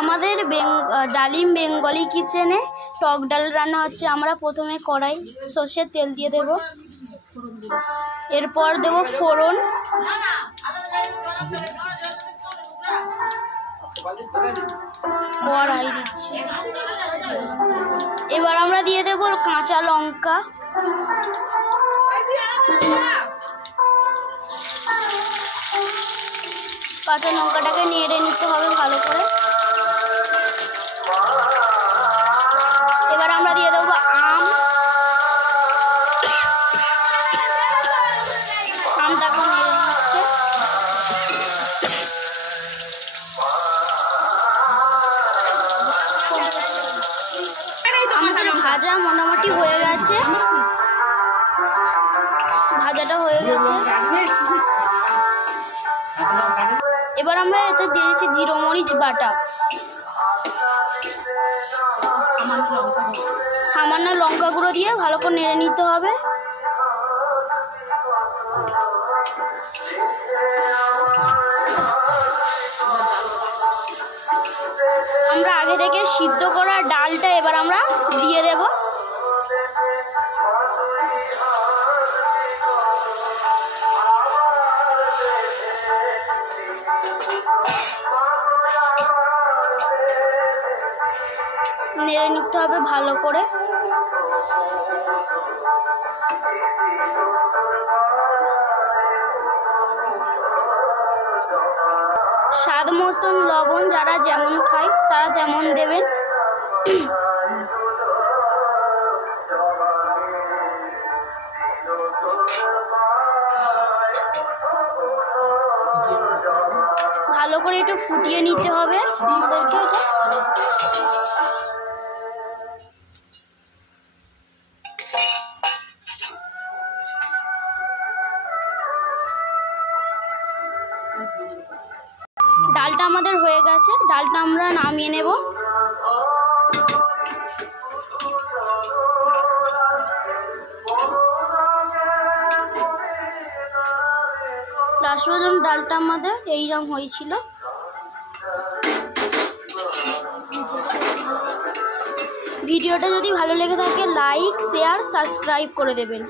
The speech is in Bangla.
আমাদের ডালিম বেঙ্গলি কিচেনে টক ডাল রান্না হচ্ছে। আমরা প্রথমে কড়াই সর্ষের তেল দিয়ে দেব, এরপর দেব ফোড়ন, কড়াই দিচ্ছি। এবার আমরা দিয়ে দেব কাঁচা লঙ্কা, কাঁচা লঙ্কাটাকে নেড়ে নিতে হবে ভালো করে। এবার আমরা দিয়ে দেবো আমটাকে নেড়ে নিচ্ছে। আমাদের ভাজা মোটামুটি হয়ে গেছে, ভাজাটা হয়ে গেছে। এবার আমরা এতে দিয়েছি জিরো মরিচ বাটা, সামান্য লঙ্কা গুঁড়ো দিয়ে ভালো করে নেড়ে নিতে হবে। আমরা আগে থেকে সিদ্ধ করা ডালটা এবার আমরা দিয়ে দেব। নেড়ে নিতে হবে ভালো করে। স্বাদ মতন লবণ, যারা যেমন খায় তারা তেমন দেবেন। ভালো করে একটু ফুটিয়ে নিতে হবে আমাদেরকে এটা। ডালটা আমাদের হয়ে গেছে, ডালটা আমরা নামিয়ে নেব। লাস্ট পর্যন্ত ডালটা আমাদের এইরকম হয়েছিল। ভিডিওটা যদি ভালো লেগে থাকে লাইক, শেয়ার, সাবস্ক্রাইব করে দেবেন।